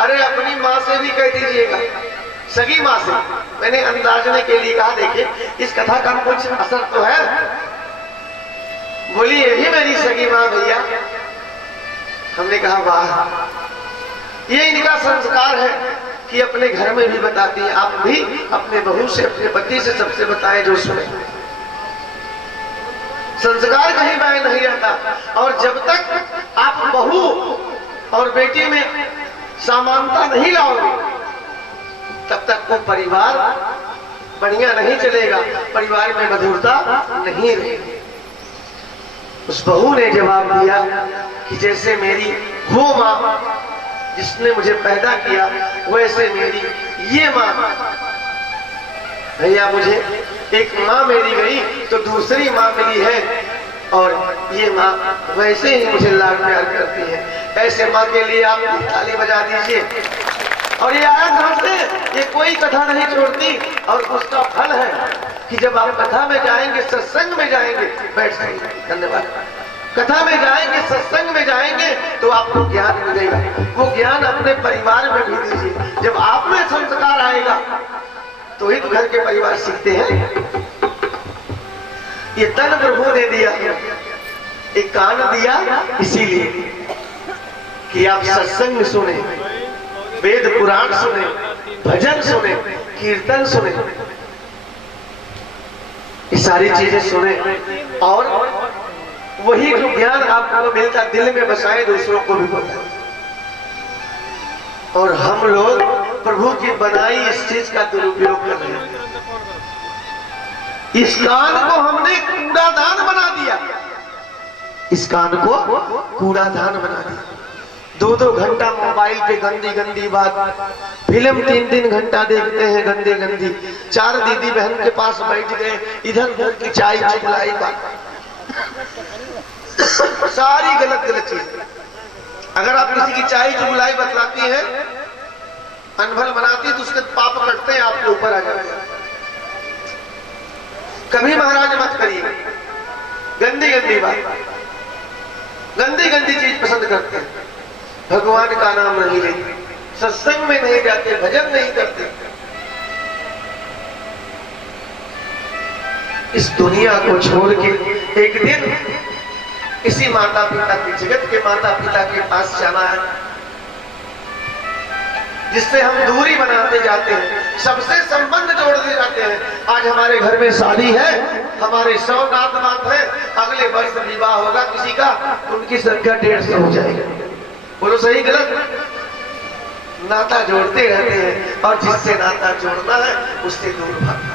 अरे अपनी माँ से भी कह दीजिएगा, सगी माँ से। मैंने अंदाजने के लिए कहा देखिए इस कथा का कुछ असर तो है। बोली ये भी मेरी सगी माँ भैया। हमने कहा वाह, ये इनका संस्कार है कि अपने घर में भी बताती है। आप भी अपने बहू से, अपने पति से सबसे बताएं जो सुने। संस्कार कहीं बाय नहीं रहता। और जब तक आप बहू और बेटी में समानता नहीं लाओगे तब तक वो परिवार बढ़िया नहीं चलेगा, परिवार में मधुरता नहीं रहेगी। उस बहू ने जवाब दिया कि जैसे मेरी वो माँ जिसने मुझे पैदा किया वैसे मेरी ये माँ। भैया मुझे एक माँ मेरी गई तो दूसरी माँ मिली है, और ये माँ वैसे ही मुझे लाड प्यार करती है। ऐसे माँ के लिए आप ताली बजा दीजिए। और ये आया कहाँ से? ये कोई कथा नहीं छोड़ती, और उसका फल है कि जब आप कथा में जाएंगे, सत्संग में जाएंगे, बैठ जाएंगे, धन्यवाद, कथा में जाएंगे, सत्संग में जाएंगे तो आपको ज्ञान मिलेगा। वो ज्ञान अपने परिवार में भी दीजिए। जब आप में संस्कार आएगा तो ही तो घर के परिवार सीखते हैं। ये तन प्रभु ने दिया, एक कान दिया इसीलिए कि आप सत्संग सुने, वेद पुराण सुने, भजन सुने, कीर्तन सुने, ये सारी चीजें सुने, और वही जो ज्ञान आपको मिलता दिल में बसाए, दूसरों को भी बताए। और हम लोग प्रभु की बनाई इस चीज का दुरुपयोग कर रहे हैं। इस कान को हमने कूड़ादान बना दिया, इस कान को कूड़ादान बना दिया। 2-2 घंटा मोबाइल पे गंदी गंदी बात, फिल्म 3-3 घंटा देखते हैं गंदी गंदी। 4 दीदी बहन के पास बैठ गए, इधर उधर की चाय चुगलाई बात, सारी गलत गलत चीज। अगर आप किसी की चाय चुगलाई बतलाती हैं, अनभल बनाती, तो उसके पाप कटते हैं, आपके ऊपर आ जाते हैं। कभी महाराज मत करिए गंदी गंदी बात, गंदी गंदी चीज पसंद करते हैं। भगवान का नाम नहीं लेते, सत्संग में नहीं जाते, भजन नहीं करते। इस दुनिया को छोड़ के एक दिन इसी माता पिता के, जगत के माता पिता के पास जाना है, जिससे हम दूरी बनाते जाते हैं, सबसे संबंध जोड़ते जाते हैं। आज हमारे घर में शादी है, हमारे 100 नात बात है, अगले वर्ष विवाह होगा किसी का, उनकी संख्या 150 हो जाएगी। बोलो सही गलत? नाता जोड़ते रहते हैं, और जिससे नाता जोड़ना है उससे दूर भागना।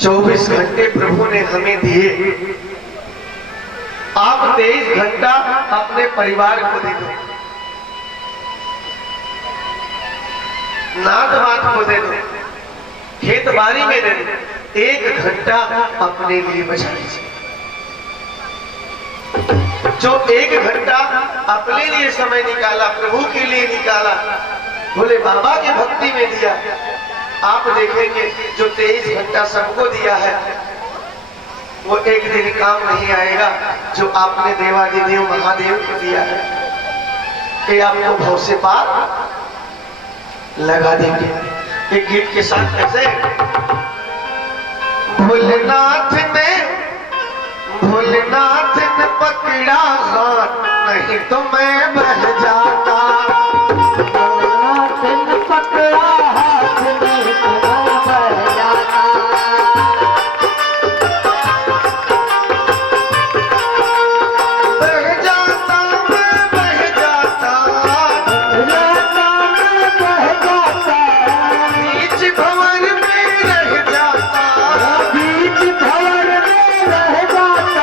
24 घंटे प्रभु ने हमें दिए, आप 23 घंटा अपने परिवार को दे दो, नात बात को दे दो, खेत बाड़ी में दे दो। 1 घंटा अपने लिए बचा लीजिए। जो 1 घंटा अपने लिए समय निकाला, प्रभु के लिए निकाला, भोले बाबा की भक्ति में दिया, आप देखेंगे जो 23 घंटा सबको दिया है वो एक दिन काम नहीं आएगा जो आपने देवादिदेव महादेव को दिया है। ये आपको भव से पार लगा देंगे। एक गीत के साथ कैसे? भोलेनाथ ने पकड़ा हाथ, नहीं तो मैं बह जाता। भोलेनाथ ने पकड़ा हाथ, नहीं तो मैं बह जाता। बह जाता, मैं बह जाता, मैं बह जाता। बीच भंवर में रह जाता, बीच भंवर में रह जाता।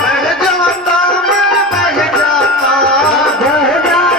बह जाता, मैं बह जाता, बह जाता,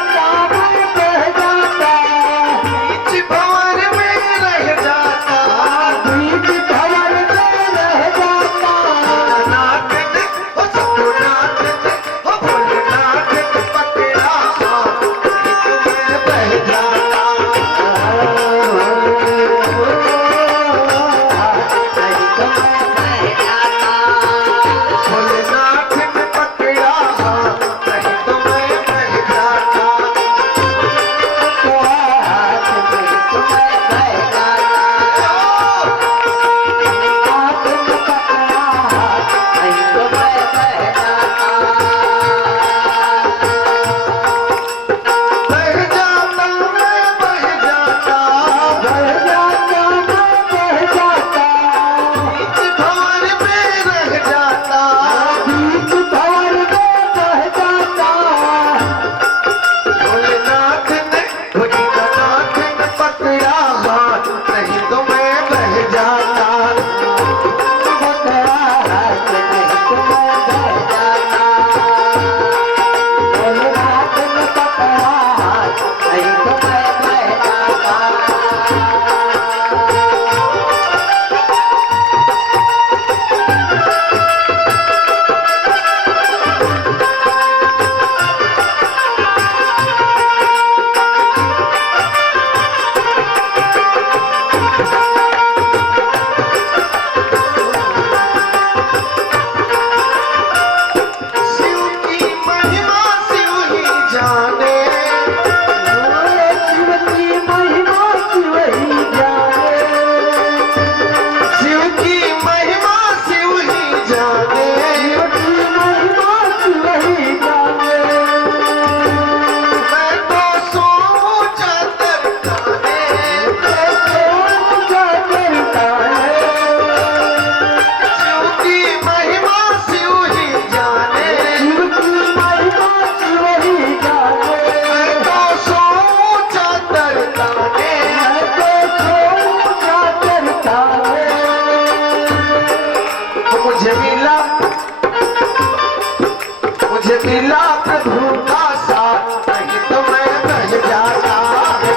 नहीं तो मैं बह जाता।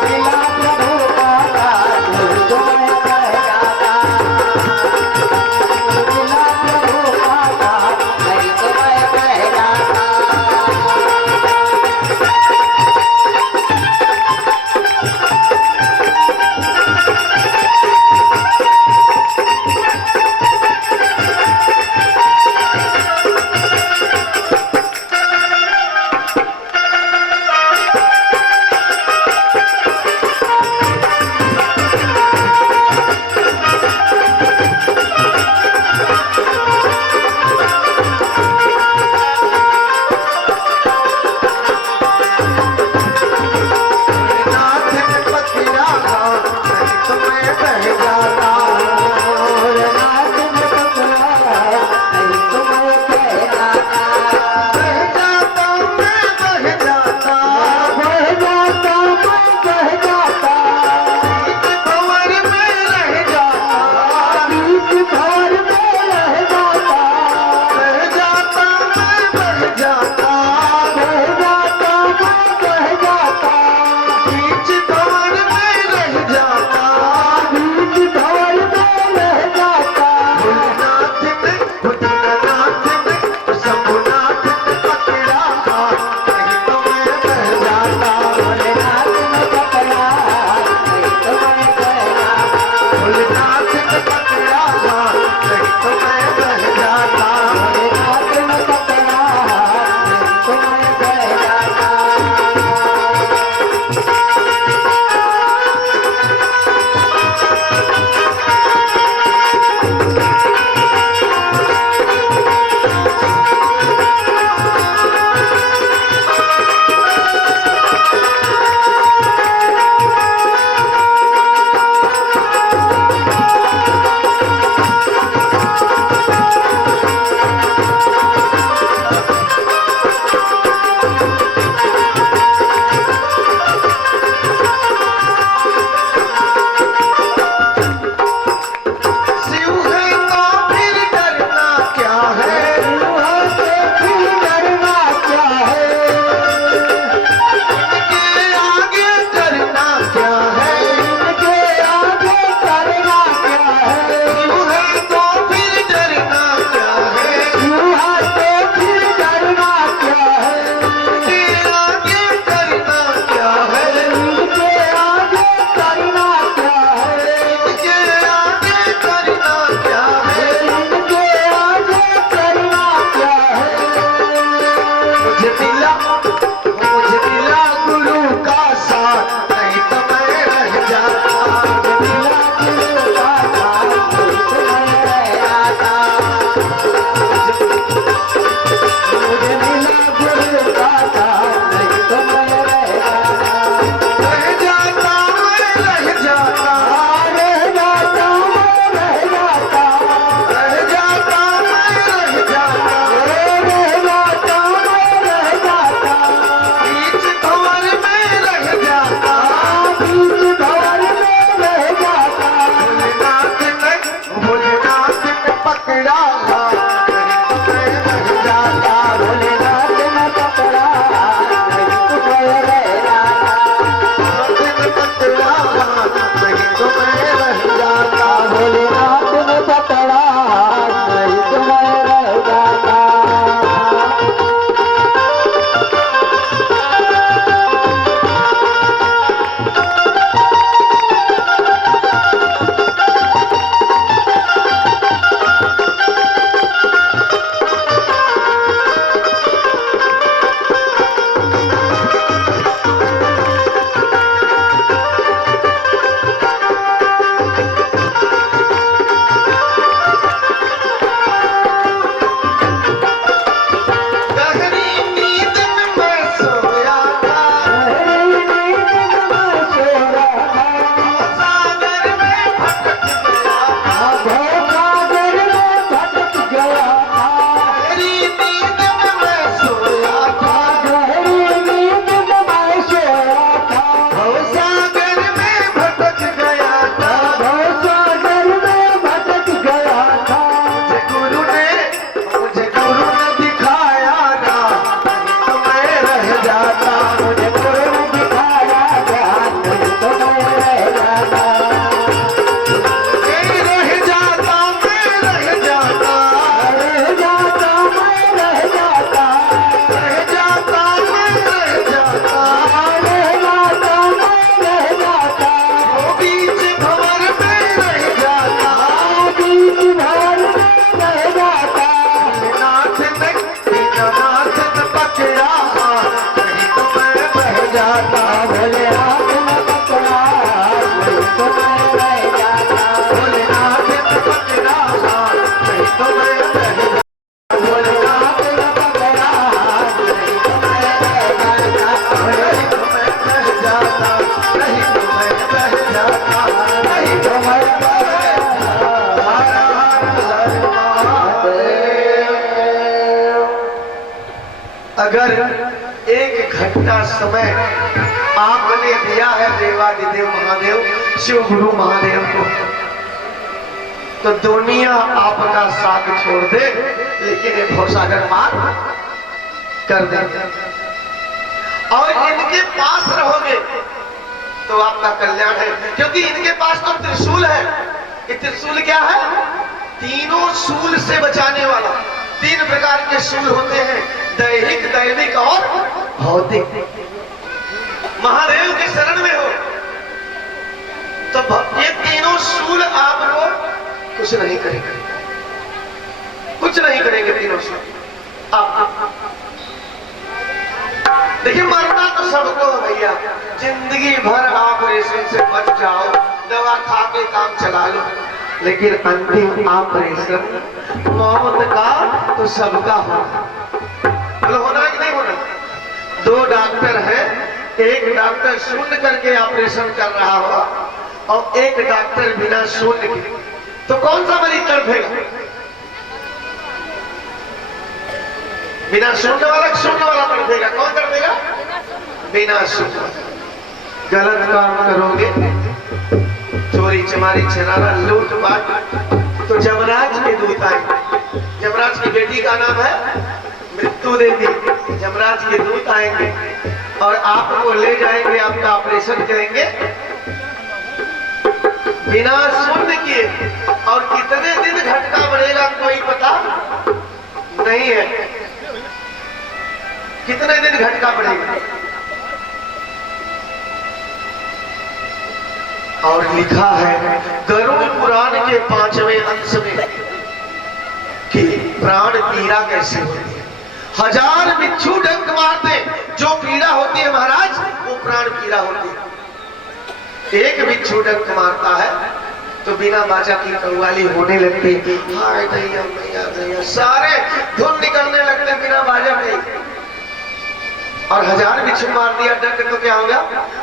मिला प्रभु का दास नहीं तो मैं बह जाता। मिला प्रभु का दास नहीं तो मैं बह जाता। जाता मुझे गुरु दिखाया ज्ञान नहीं तो मैं रह जाता रह जाता मैं रह जाता रह जाता मैं रह जाता रह जाता मैं रह जाता रह जाता मैं रह जाता वो बीच भंवर में रह जाता बीच भर में रह जाता नाथ ने नाथ ने पकड़ा नहीं तो मैं बह जाता भोले हाथ में पकड़ा नहीं तो मैं रह जाता भोलेनाथ ने पकड़ा नहीं तो मैं बह जाता भोलेनाथ हाथ में पकड़ा नहीं तो मैं रह जाता नहीं तो मैं बह जाता नहीं तो मैं बह जाता नहीं तो मैं अगर एक घंटा समय आपने दिया है देवादिदेव महादेव शिव गुरु महादेव को, तो दुनिया आपका साथ छोड़ दे, लेकिन ये भवसागर पार कर दे। और इनके पास रहोगे तो आपका कल्याण है, क्योंकि इनके पास तो त्रिशूल है। ये त्रिशूल क्या है? तीनों शूल से बचाने वाला। 3 प्रकार के शूल होते हैं, दैहिक, दैविक और भौतिक। महादेव के शरण में हो तो ये तीनों शूल आपको कुछ नहीं करेंगे, कुछ नहीं करेंगे तीनों शूल आप। देखिए मरना तो सबको है भैया, जिंदगी भर ऑपरेशन से बच जाओ, दवा खा के काम चला लो, लेकिन अंतिम ऑपरेशन मौत का तो सबका होना। बोलो होना है कि नहीं होना? 2 डॉक्टर हैं, एक डॉक्टर शून्य करके ऑपरेशन कर रहा होगा और एक डॉक्टर बिना शून्य के, तो कौन सा मरीज तड़पेगा? बिना शून्य वाला तड़पेगा। कौन तड़पेगा? बिना शून्य। गलत काम करोगे, चोरी चमारी छनारा लूट पाट, तो जमराज के दूत आएंगे। जमराज की बेटी का नाम है मृत्यु देवी। जमराज के दूत आएंगे और आपको ले जाएंगे, आपका ऑपरेशन करेंगे बिना शून्य किए। और कितने दिन झटका बढ़ेगा कोई पता नहीं है, कितने दिन झटका बढ़ेगा। और लिखा है गरुड़ पुराण के 5वें अंश में कि प्राण पीड़ा कैसे होती है। 1000 बिच्छू डंक मारते, जो पीड़ा होती है महाराज वो प्राण पीड़ा होती है। एक बिच्छू डंक मारता है तो बिना बाजा की कव्वाली होने लगती, हाय दैया मैया दैया, सारे धुन निकलने लगते बिना बाजा में। और 1000 बिच्छू मार दिया डंक तो क्या होगा?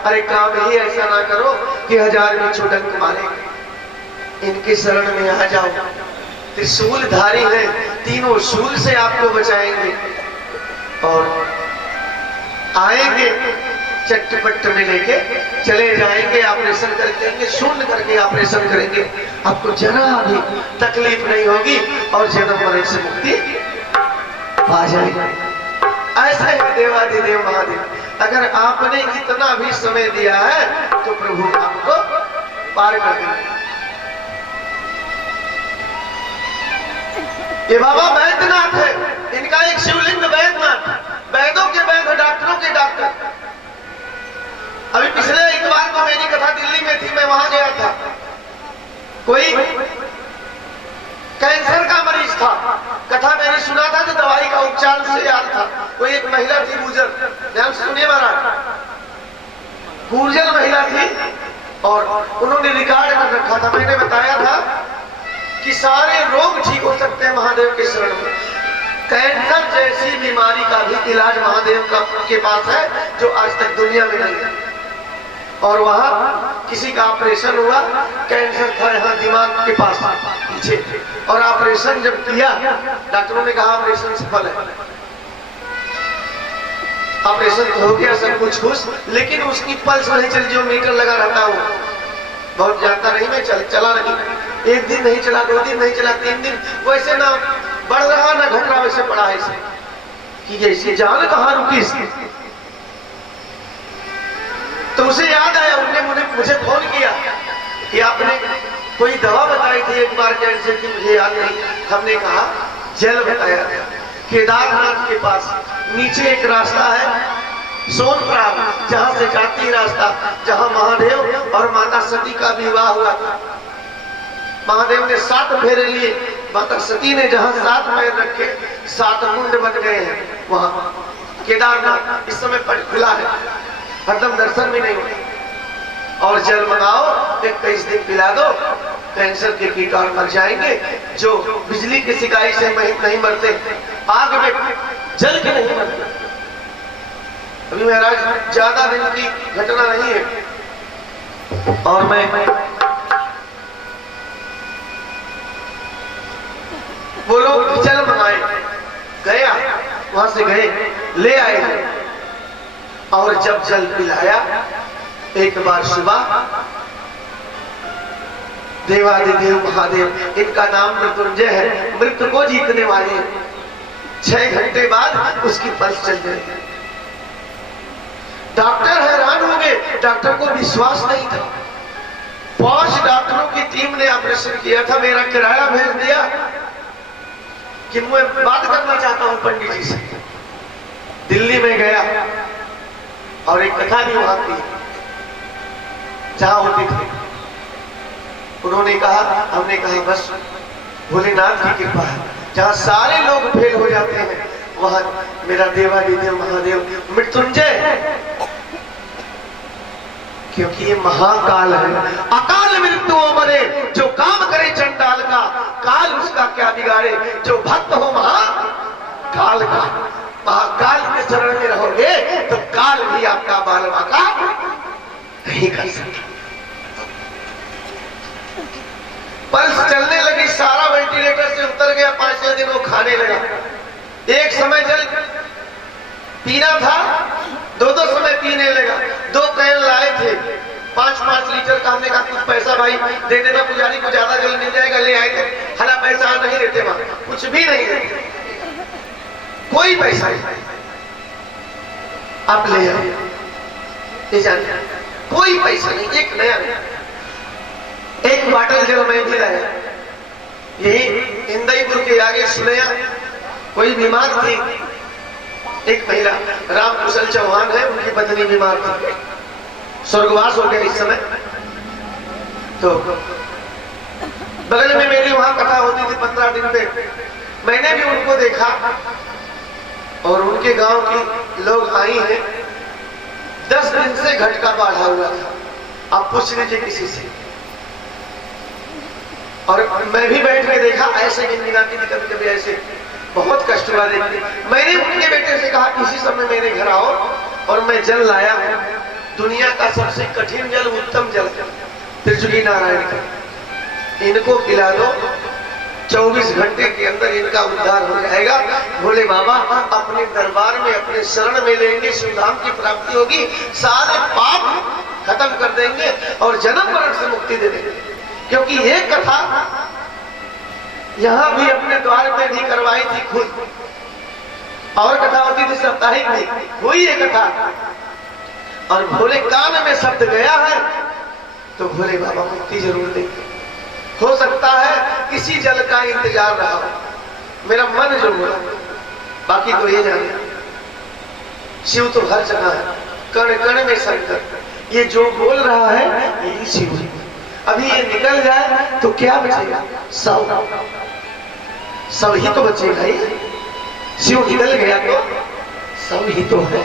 अरे काम ही ऐसा ना करो कि 1000 बिच्छू डंक मारे। इनके शरण में आ जाओ, त्रिशूल धारी है, तीनों शूल से आपको बचाएंगे। और आएंगे चट्टपट्ट में लेके चले जाएंगे, ऑपरेशन कर देंगे, शून्य करके ऑपरेशन करेंगे, आपको जरा भी तकलीफ नहीं होगी और जन्म मरण से मुक्ति आ जाएगी। ऐसा है देवादिदेव महादेव। अगर आपने इतना भी समय दिया है तो प्रभु आपको पार कर देंगे। ये बाबा वैद्यनाथ है, इनका एक शिवलिंग वैद्यनाथ, वैदों के वैद्य, डॉक्टरों के डॉक्टर। अभी पिछले इतवार को मेरी कथा दिल्ली में थी, मैं वहां गया था। कोई कैंसर का मरीज था, कथा मैंने सुना था तो दवाई का उपचार से याद था। कोई एक महिला थी गुर्जर, ध्यान सुनिए महाराज, गुर्जर महिला थी और उन्होंने रिकॉर्ड कर रखा था। मैंने बताया था कि सारे रोग ठीक हो सकते हैं महादेव के शरण में। कैंसर जैसी बीमारी का भी इलाज महादेव के पास है, जो आज तक दुनिया में नहीं है। और वहां किसी का ऑपरेशन हुआ, कैंसर था यहाँ दिमाग के पास पीछे, और ऑपरेशन जब किया डॉक्टरों ने कहा ऑपरेशन सफल है। ऑपरेशन हो गया, सब कुछ खुश, लेकिन उसकी पल्स नहीं चली, जो मीटर लगा रहता है वो बहुत जानता नहीं, मैं चला नहीं। 1 दिन नहीं चला, 2 दिन नहीं चला, 3 दिन, वैसे ना बढ़ रहा ना घट रहा, वैसे पड़ा है कि ये इसकी जान कहाँ रुकी इसकी। तो उसे याद आया, उनने मुझे फोन किया कि आपने कोई दवा बताई थी एक बार कैंसर की, मुझे याद नहीं। हमने कहा जल बताया था। केदारनाथ के पास नीचे एक रास्ता है सोनप्राग, जहां से जाती रास्ता, जहां महादेव और माता सती का विवाह हुआ था। महादेव ने 7 फेरे लिए, माता सती ने जहां 7 पैर रखे 7 मुंड बन गए हैं। वहां केदारनाथ इस समय खुला है, हरदम दर्शन भी नहीं होते। और जल मंगाओ, 21 दिन पिला दो, कैंसर के कीटाणु मर जाएंगे। जो बिजली की सिकाई से नहीं मरते, आग में जल के नहीं मरते। अभी महाराज ज्यादा दिन की घटना नहीं है, और मैं वो लोग जल मंगाए, गया वहां से गए, ले आए, और जब जल पिलाया, एक बार सुबह देवादिदेव महादेव, इनका नाम मृत्युंजय है, मृत्यु को जीतने वाले। 6 घंटे बाद उसकी पल्स चल गई। डॉक्टर हैरान हो गए, डॉक्टर को विश्वास नहीं था। 5 डॉक्टरों की टीम ने ऑपरेशन किया था, मेरा किराया भेज दिया कि मैं बात करना चाहता हूं पंडित जी से। दिल्ली में गया, और एक कथा भी वहां थी जहां होती थी। उन्होंने कहा, हमने कहा बस भोलेनाथ की कृपा है, जहां सारे लोग फेल हो जाते हैं वहां मेरा देवादिदेव महादेव मृत्युंजय, क्योंकि ये महाकाल है। अकाल मृत्यु मरे, जो काम करे चंडाल का, काल उसका क्या बिगाड़े, जो भक्त हो महाकाल का। महाकाल के शरण में रहोगे तो काल भी आपका बाल बाका नहीं कर सकता। पल्स चलने लगी, सारा वेंटिलेटर से उतर गया। 5 दिन वो खाने लगा। एक समय जल पीना था, 2 समय पीने लगा। 2 कैन लाए थे 5-5 लीटर का। हमने कहा कुछ पैसा भाई दे देना, पुजारी को ज्यादा जल मिल जाएगा। ले आए थे, हला पैसा नहीं देते वहां, कुछ भी नहीं देते, कोई पैसा नहीं। आप ले आए, कोई पैसा नहीं, एक नया नहीं। एक बाटल जल मैं भी लाया। यही इंदईपुर के आगे सुनया, कोई बीमार थी, एक महिला, राम कुशल चौहान है, उनकी पत्नी बीमार थी, स्वर्गवास हो गया इस समय। तो बगल में मेरी वहां कथा होती थी 15 दिन पे, मैंने भी उनको देखा, और उनके गांव की लोग आई हैं। 10 दिन से घटका बढ़ा हुआ था। आप पूछ लीजिए किसी से। और मैं भी बैठ के देखा, ऐसे गिनगिनाती थी कभी कभी, ऐसे बहुत कष्ट हुआ देखते। मैंने उनके बेटे से कहा किसी समय मेरे घर आओ, और मैं जल लाया हूं, दुनिया का सबसे कठिन जल, उत्तम जल, त्रिजुगी नारायण का, इनको पिला दो, 24 घंटे के अंदर इनका उद्धार हो जाएगा। भोले बाबा अपने दरबार में, अपने शरण में लेंगे, शिवधाम की प्राप्ति होगी, सारे पाप खत्म कर देंगे और जन्म मरण से मुक्ति दे देंगे। क्योंकि ये कथा यहां भी अपने द्वार पे भी करवाई थी खुद, और कथा होती थी साप्ताहिक में, हुई ये कथा, और भोले कान में शब्द गया है तो भोले बाबा मुक्ति जरूर देंगे। हो सकता है किसी जल का इंतजार रहा हो, मेरा मन जो बोला, बाकी तो ये जाने शिव तो हर जगह है, कण कण में शंकर, ये जो बोल रहा है यही शिव है। अभी ये निकल जाए तो क्या बचेगा? सब ही तो बचेगा ही। शिव निकल गया तो सब ही तो है।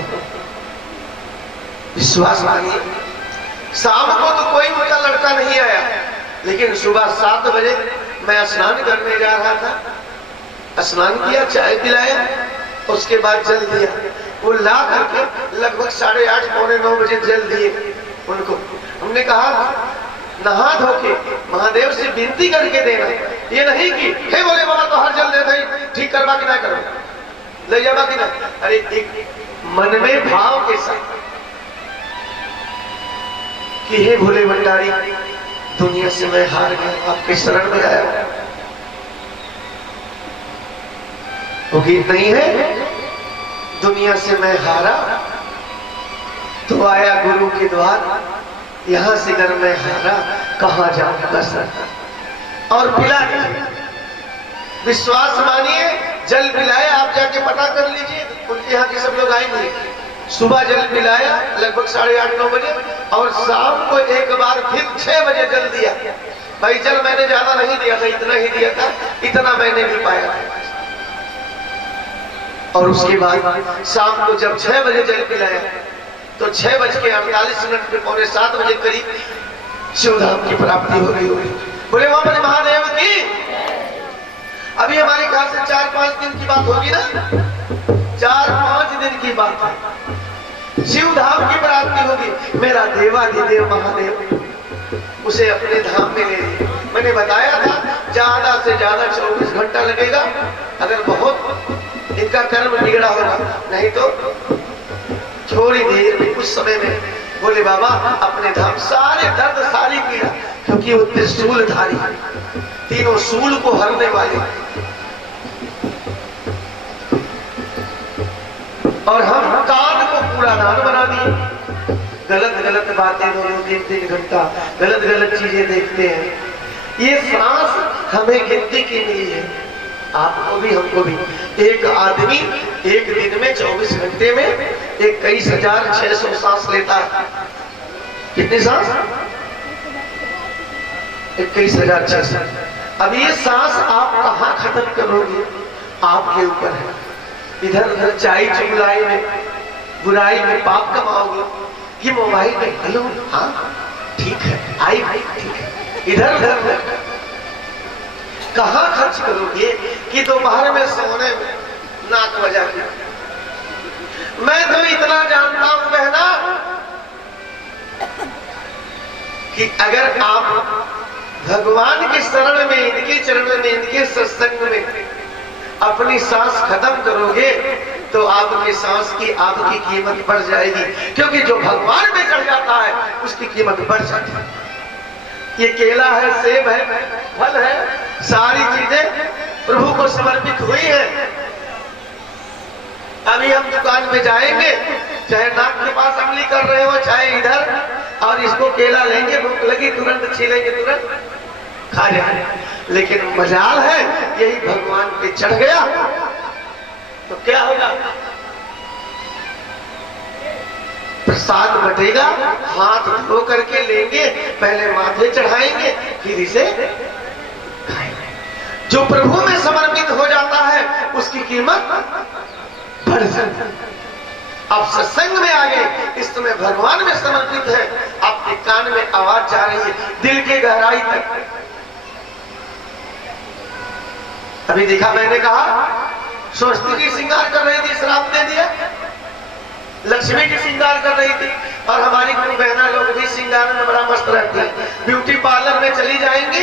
विश्वास मानिए। शाम को तो कोई उनका लड़का नहीं आया, लेकिन सुबह 7 बजे मैं स्नान करने जा रहा था, स्नान किया, चाय पिलाया, उसके बाद जल दिया। वो ला करके लगभग 8:30 पौने 9 बजे जल दिए उनको। हमने कहा नहा धो के महादेव से विनती करके देना, ये नहीं कि हे बोले बाबा तो हर जल दे दे, ठीक करवा कि ना करो, ले जावा कि ना। अरे एक मन में भाव के साथ कि हे भोले भंडारी, दुनिया से मैं हार गया, आपके शरण में आया। वो गीत नहीं है, दुनिया से मैं हारा तो आया गुरु के द्वार, यहाँ से अगर मैं हारा कहाँ जाऊंगा सर, और पिला दीजिए। विश्वास मानिए, जल पिलाया, आप जाके पता कर लीजिए, उनके यहाँ के सब लोग आएंगे। सुबह जल पिलाया लगभग 8:30-9 बजे, और शाम को एक बार फिर 6 बजे जल दिया। भाई जल मैंने ज्यादा नहीं दिया था, इतना ही दिया था, इतना मैंने भी पाया। और उसके बाद शाम को जब 6 बजे जल पिलाया तो 6:48 पे 6:45 बजे करीब शिवधाम की प्राप्ति हो गई होगी। बोले वहां पर महादेव की। अभी हमारे ख्याल से 4-5 दिन की बात होगी ना, 4-5 दिन की बात है, शिवधाम की प्राप्ति होगी। मेरा देवाधिदेव महादेव उसे अपने धाम में ले लिए। मैंने बताया था ज्यादा से ज्यादा 24 घंटा लगेगा, अगर बहुत इनका कर्म बिगड़ा होगा, नहीं तो थोड़ी देर में, कुछ समय में। बोले बाबा अपने धाम, सारे दर्द सारी पीड़ा, क्योंकि वो त्रिशूलधारी, तीनों सूल को हरने वाले। और हम कान को पूरा दान बना दिए। गलत गलत बातें 2-3 घंटा गलत गलत चीजें देखते हैं। ये सांस हमें गिनती की मिली है, आपको भी हमको भी। एक आदमी एक दिन में 24 घंटे में 21,600 सांस लेता है। कितनी सांस? 21,600। अब ये सांस आप कहाँ खत्म करोगे, आपके ऊपर है। इधर उधर चाई चुगलाई में, बुराई में पाप कमाओगे। ये मोबाइल में हेलो, हाँ ठीक है, आई भाई ठीक है, इधर उधर कहाँ खर्च करोगे कि दोपहर में सोने में नाक बजा के। मैं तो इतना जानता हूं बहना कि अगर आप भगवान के शरण में, इनके चरण में, इनके सत्संग में अपनी सांस खत्म करोगे तो आपकी सांस की, आपकी कीमत बढ़ जाएगी। क्योंकि जो भगवान में चढ़ जाता है उसकी कीमत बढ़ जाती है। ये केला है, सेब है, फल है, सारी चीजें प्रभु को समर्पित हुई है। अभी हम दुकान में जाएंगे, चाहे नाक के पास अमली कर रहे हो, चाहे इधर, और इसको केला लेंगे, भूख लगी तुरंत छीलेंगे, तुरंत खा जाएंगे। लेकिन मजाल है यही भगवान पे चढ़ गया तो क्या होगा? प्रसाद बटेगा, हाथ धो करके लेंगे, पहले माथे चढ़ाएंगे, फिर इसे खाएंगे। जो प्रभु में समर्पित हो जाता है उसकी कीमत बढ़ जाती है। आप सत्संग में आ गए, इस समय भगवान में समर्पित है, आपके कान में आवाज जा रही है दिल के गहराई तक। अभी देखा, मैंने कहा सरस्वती की श्रृंगार कर रही थी, श्राप दे दिया। लक्ष्मी की श्रृंगार कर रही थी, और हमारी गुरु बहना लोग भी श्रृंगार में बड़ा मस्त रहती है। ब्यूटी पार्लर में चली जाएंगी,